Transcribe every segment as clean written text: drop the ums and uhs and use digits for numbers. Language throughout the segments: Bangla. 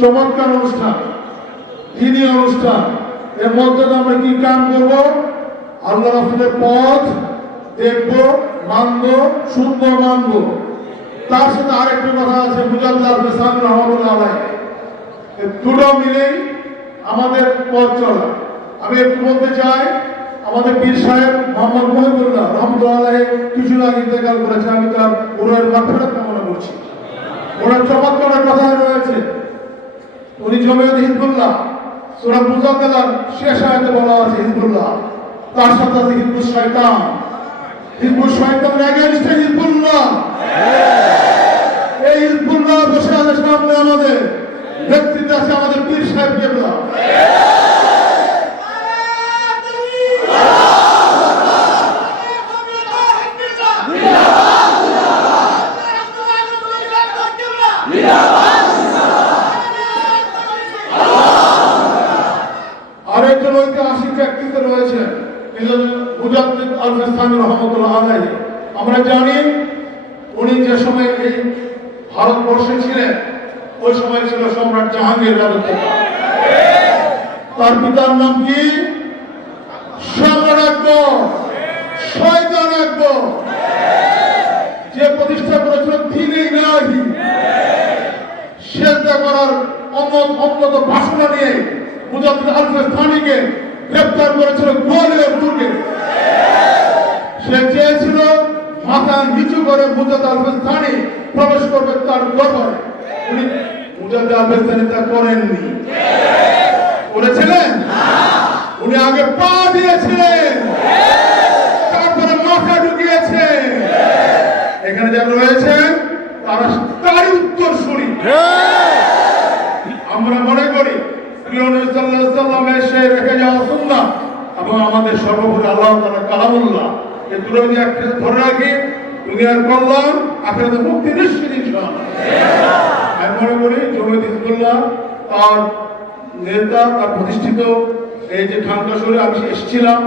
চমৎকার অনুষ্ঠান, দিনী অনুষ্ঠান। এর মধ্যে আমরা কি কাম করব? আল্লাহ রাসূলের পথ দেখব, মানব, শুনবো, মানব। তার সাথে আরেকটি কথা আছে, মুজাদ্দিদ হাসান রহমাতুল্লাহ আলাইহি। দুটো মিলেই আমাদের পথ চলা। আমি একটু বলতে চাই, আমাদের পীর সাহেব মোহাম্মদ মহিবুল্লাহ রহমতুল্লাহ আলাইহি কিছু আগে ইন্তেকাল করেছে। আমি তার ওনার মাগফিরাত কামনা করছি। ওনার চমৎকার কথা রয়েছে, উনি জমিয়ত হিজবুল্লাহ সূরা মুজাদ্দালার শেষ আয়াতে বলা আছে হিজবুল্লাহ, তার সাথে আছে হিজবুশ শয়তান। হিজবুশ শয়তানের এগেইনস্টে হিজবুল্লাহ। এই হিজবুল্লাহ বসে আছে সামনে, আমাদের নেতৃত্বে আছে আমাদের পীর সাহেব কেবলা। আরেকজন ঐতিহাসিক ব্যক্তিত্ব রয়েছে মুজাদ্দিদ আল হাসান রহমতুল্লাহ আলাইহি। আমরা জানি উনি যে সময় এই ভারতবর্ষে ছিলেন ওই সময় ছিল সম্রাট জাহাঙ্গীর রাজত্ব। তার পিতার নাম কি? সম্রাট আকবর, শয়তান আকবর, যে প্রতিষ্ঠা করেছিল দ্বীন-ই ইলাহি। সেজদা করার অন্তত বাসনা নিয়ে মুজাদ্দিদ আল হাসানিকে গ্রেফতার করেছিল গোয়ালিয়র দুর্গে। সে চেয়েছিল মাথা নিচু করে মুজাদ্দিদ আল হাসানি প্রবেশ করবে তার দরবারে। উনি মুজাদ্দিদ আল হাসানি তা করেননি। করেছিলেন? উনি আগে পা দিয়েছিলেন, তারপরে মাথা ঢুকিয়েছেন। এখানে যারা রয়েছেন তারা তারই উত্তর শুনি। আমরা মনে করি প্রিয় নবী সাল্লাল্লাহু আলাইহি ওয়াসাল্লাম এসে রেখে যাওয়া সুন্নাহ এবং আমাদের সর্বোপরি আল্লাহ তাআলা কালামুল্লাহ, এই দুটো যদি একসাথে ধরে রাখি, দুনিয়ার কল্যাণ, আখিরাতে মুক্তি নিশ্চিত ইনশাআল্লাহ। আমি মনে করি জমিয়ত হিজবুল্লাহ তার নেতা, তার প্রতিষ্ঠিত এই যে খানকাশরে আমি এসেছিলাম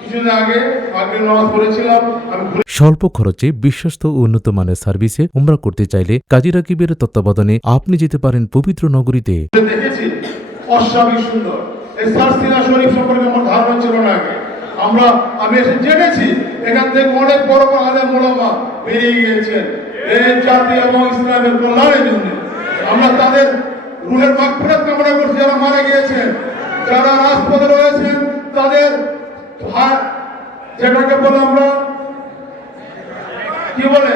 কিছুদিন আগে, আগের নামাজ পড়েছিলাম। আমি স্বল্প খরচে বিশ্বস্ত ও উন্নত মানের সার্ভিসে উমরা করতে চাইলে কাজী রাকিবের তত্ত্বাবধানে আপনি যেতে পারেন পবিত্র নগরীতে। দেখেছি অস্বাভাবিক সুন্দর। এই সারসিনা শরীফ সম্পর্কে আমার ধারণা ছিল না আগে। আমি এসে জেনেছি এখান থেকে অনেক বড় বড় আলেম ওলামা বেরিয়ে গিয়েছেন এই জাতি এবং ইসলামের কল্যাণের জন্য। আমরা তাদের রুহের মাগফিরাত কামনা করছি, যারা মারা গিয়েছেন, যারা রাজপথে রয়েছেন, তাদের যেটাকে বলে আমরা কি বলে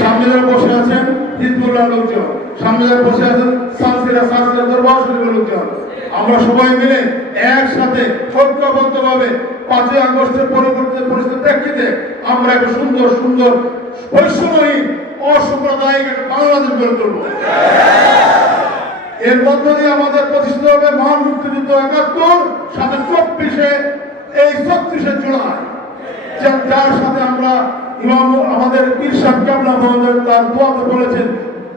সামনে যারা বসে আছেন হিজবুল্লাহ লোকজন, সামনে যারা বসে আছেন সালসিরা দরবার শরীফের লোকজন, আমরা সবাই মিলে একসাথে ঐক্যবদ্ধভাবে 5ই আগস্টের পরবর্তী পরিস্থিতির প্রেক্ষিতে আমরা একটা সুন্দর সুন্দর বৈষম্যহীন অসাম্প্রদায়িক বাংলাদেশ গড়ে তুলব। এর মধ্য দিয়ে আমাদের প্রতিষ্ঠিত হবে মহান মুক্তিযুদ্ধ 71, সাথে 24-এ এই 36-এ জুলাই, যার সাথে আমরা ইমাম আমাদের পীর সাহেব কেবলা মহোদয় তার দোয়াতে বলেছেন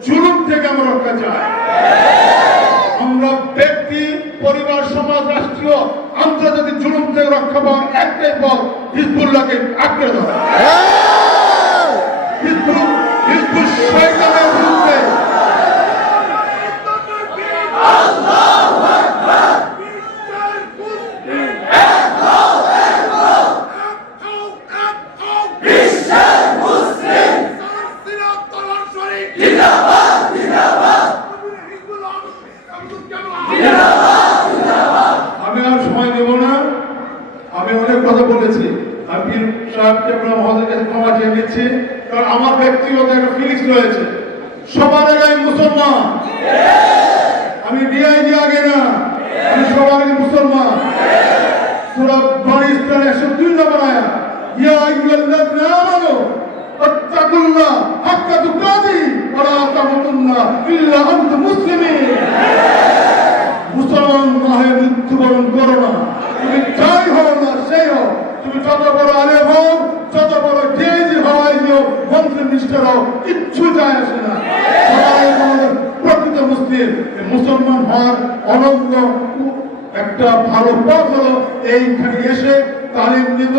জুলুম থেকে আমরা রক্ষা চাই। আমরা ব্যক্তি, পরিবার, সমাজ, রাষ্ট্রীয়, আন্তর্জাতিক জুলুম থেকে রক্ষা পাওয়ার একটাই পথ হিজবুল্লাহকে আঁকড়ে ধরা। হিজবুল শয়তানের বিরুদ্ধে আমি আর সময় দেব না। আমি অনেক কথা বলেছি। আমি পীর সাহেব কেবলা মহোদয়ের কাছে ক্ষমা চেয়ে নিচ্ছি, কারণ আমার ব্যক্তিগত একটা ফিলিংস রয়েছে। সবার আগে আমি মুসলমান, আমি ডিআইজি আগে না, আমি সবার আগে মুসলমান। সূরা বনী ইসরাঈল 102 নম্বর আয়াত, ইয়া আইয়ুহাল্লাযীনা আমানু আত্তাকুল্লাহ হাক্কা তুকাতিহি ওয়া লা তামুতুন্না ইল্লা আনতুম মুসলিমিন। মুসলমান না হয়ে মৃত্যুবরণ করো না। তুমি যাই হও না সেই হও, তুমি যত বড় আলেম হও, যত বড় ডিআইজি হওয়াই নিও, মন্ত্রী মিনিস্টার হও, কিচ্ছু যায় আসে না। সবাই আমাদের প্রকৃত মুসলিম। মুসলমান হওয়ার অনন্য একটা ভালো পথ হলো এইখানে এসে তালিম নিব,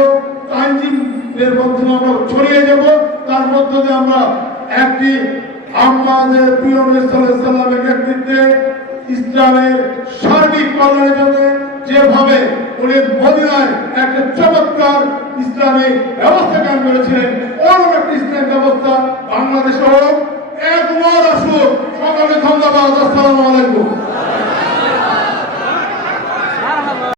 তানজিম এর মধ্যে আমরা ছড়িয়ে যাব, তার মধ্যে দিয়ে আমরা একটি আমাদের প্রিয় নবী সাল্লাল্লাহু আলাইহি সাল্লামের নেতৃত্বে ইসলামের সার্বিক কল্যাণের জন্য যেভাবে উনি মদিনায় একটা চমৎকার ইসলামিক ব্যবস্থা কায়েম করেছিলেন, অন্য একটা ইসলামিক ব্যবস্থা বাংলাদেশে হোক,